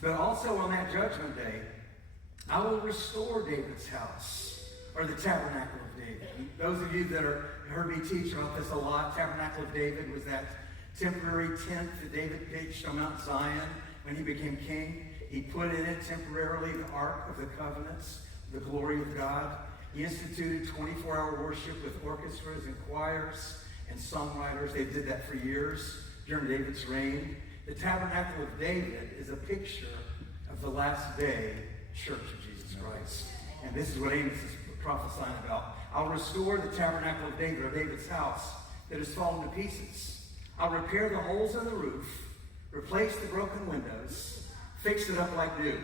But also on that judgment day, I will restore David's house, or the Tabernacle of David. Those of you that heard me teach about this a lot, Tabernacle of David was that temporary tent that David pitched on Mount Zion when he became king. He put in it temporarily the Ark of the Covenants, the glory of God. He instituted 24-hour worship with orchestras and choirs and songwriters. They did that for years during David's reign. The Tabernacle of David is a picture of the last day Church of Jesus Christ. And this is what Amos is prophesying about. I'll restore the Tabernacle of David, or David's house, that has fallen to pieces. I'll repair the holes in the roof, replace the broken windows, fix it up like new.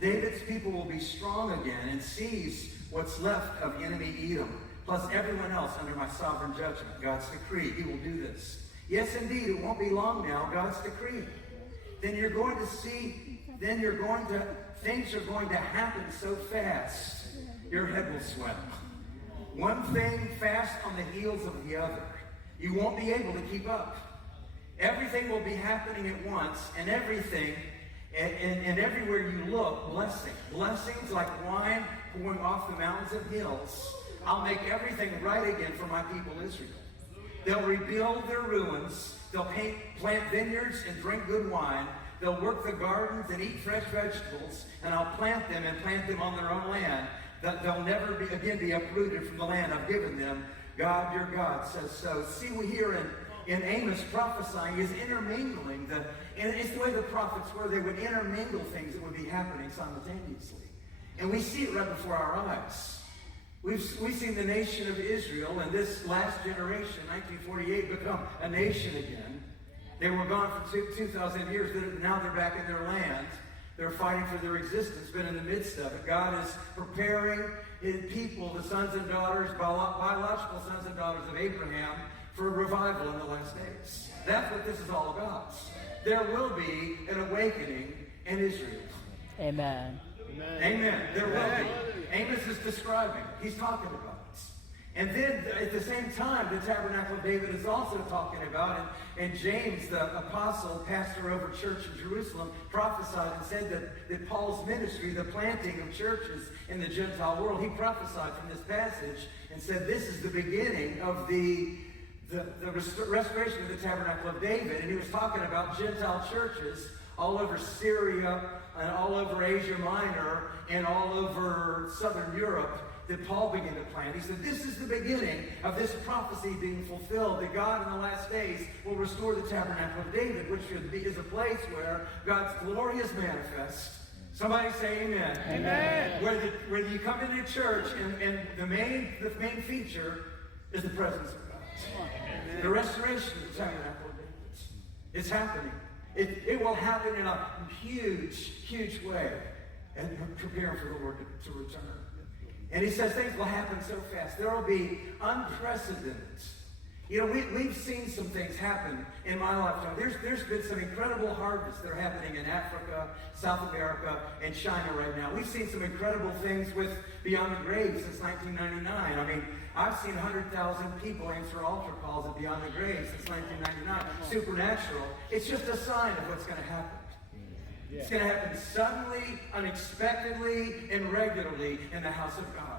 David's people will be strong again and seize what's left of enemy Edom, plus everyone else under my sovereign judgment. God's decree. He will do this. Yes, indeed, it won't be long now. God's decree. Then you're going to see, things are going to happen so fast, your head will swim. One thing fast on the heels of the other. You won't be able to keep up. Everything will be happening at once, and everything, and everywhere you look, blessing. Blessings like wine pouring off the mountains and hills. I'll make everything right again for my people Israel. They'll rebuild their ruins. They'll plant vineyards and drink good wine. They'll work the gardens and eat fresh vegetables. And I'll plant them on their own land. They'll never again be uprooted from the land I've given them. God, your God, says so. See, we hear in Amos prophesying is intermingling. And it's the way the prophets were. They would intermingle things that would be happening simultaneously. And we see it right before our eyes. We've seen the nation of Israel in this last generation, 1948, become a nation again. They were gone for 2,000 years. Now they're back in their land. They're fighting for their existence, but in the midst of it, God is preparing his people, the sons and daughters, biological sons and daughters of Abraham, for a revival in the last days. That's what this is all about. There will be an awakening in Israel. Amen. Amen. There will be. Amos is describing. He's talking about it. And then at the same time, the Tabernacle of David is also talking about it. And James, the apostle, pastor over church in Jerusalem, prophesied and said that Paul's ministry, the planting of churches in the Gentile world, he prophesied from this passage and said this is the beginning of the restoration of the Tabernacle of David. And he was talking about Gentile churches all over Syria and all over Asia Minor and all over Southern Europe that Paul began to plant. He said, this is the beginning of this prophecy being fulfilled, that God in the last days will restore the Tabernacle of David, which is a place where God's glory is manifest. Somebody say amen. Amen. Where you come into church and the main feature is the presence of God. Amen. The restoration of the Tabernacle of David. It's happening. It will happen in a huge way, and preparing for the Lord to return. And he says things will happen so fast. There will be unprecedented. You know, we've seen some things happen in my lifetime. There's been some incredible harvests that are happening in Africa, South America, and China right now. We've seen some incredible things with Beyond the Grave since 1999. I mean, I've seen 100,000 people answer altar calls at Beyond the Grave since 1999. Supernatural. It's just a sign of what's going to happen. Yeah. It's going to happen suddenly, unexpectedly, and regularly in the house of God.